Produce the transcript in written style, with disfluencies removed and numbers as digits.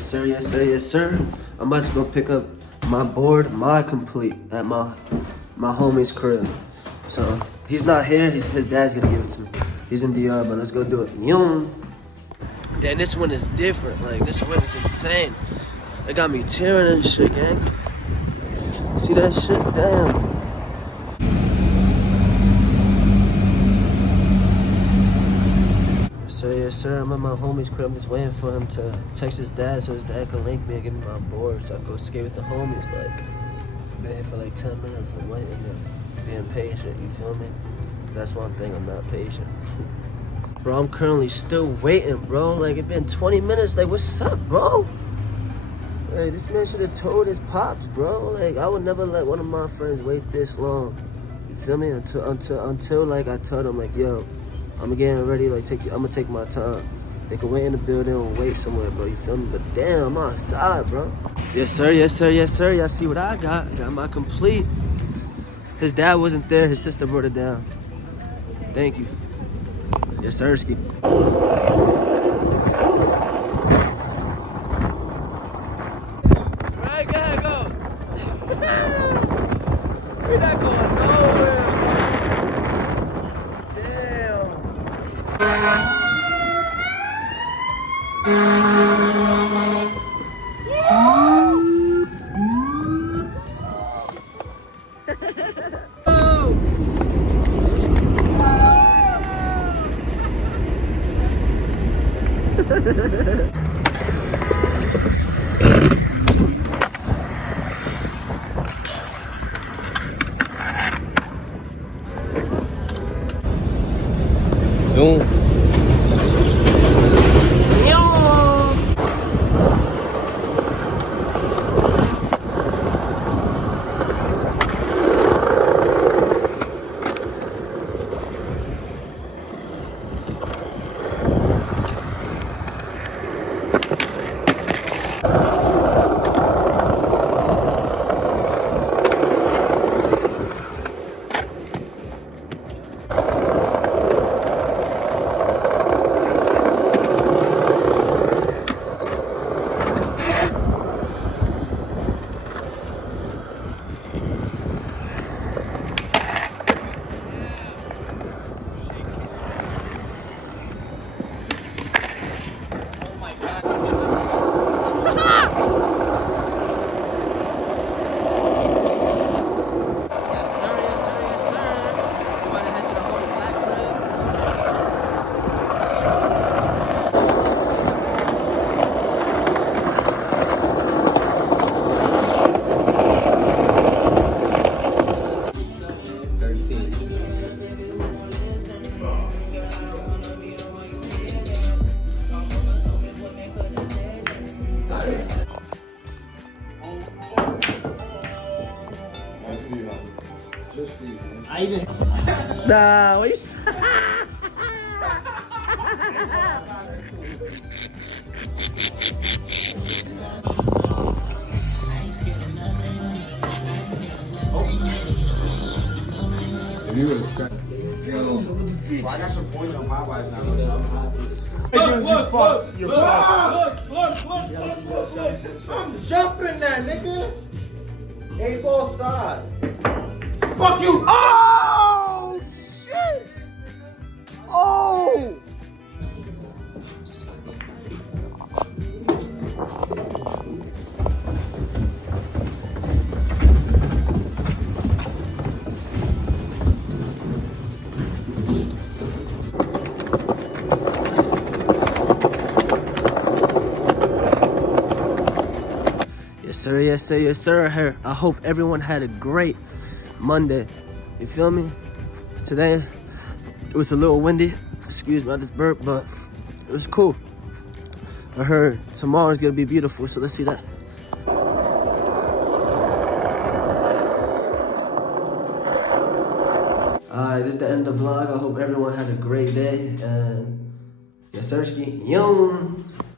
Yes, sir, yes, sir, yes, sir. I'm about to go pick up my board, my complete, at my homie's crib. So, he's not here, his dad's gonna give it to me. He's in DR, but let's go do it. Yoom. Damn, this one is different. Like, this one is insane. It got me tearing and shit, gang. See that shit? Damn. Yes, sir. I'm at my homie's crib. I'm just waiting for him to text his dad so his dad can link me and give me my board so I can go skate with the homies. Like, been here for like 10 minutes. I'm waiting and being patient, you feel me? That's one thing, I'm not patient. Bro, I'm currently still waiting, bro. Like, it's been 20 minutes. Like, what's up, bro? Like, this man should have told his pops, bro. Like, I would never let one of my friends wait this long. You feel me? Until like, I told him, like, yo, I'm getting ready, like, I'm gonna take my time. They can wait in the building or wait somewhere, bro, you feel me? But damn, I'm outside, bro. Yes, sir, yes, sir, yes, sir. Y'all see what I got? I got my complete. His dad wasn't there, his sister brought it down. Thank you. Yes, sir, ski. Right, go. We're not going nowhere. Zoom. Nah, what you I got some points on Popeyes now. Look. I'm jumping that, nigga. 8-ball side. Fuck you. Oh shit! Oh! Yes, sir, yes, sir, yes, sir. I hope everyone had a great Monday. You feel me? Today, it was a little windy. Excuse me, I just burped, but it was cool. I heard tomorrow's gonna be beautiful, so let's see that. Alright, this is the end of the vlog. I hope everyone had a great day. And yes, sirski, yum.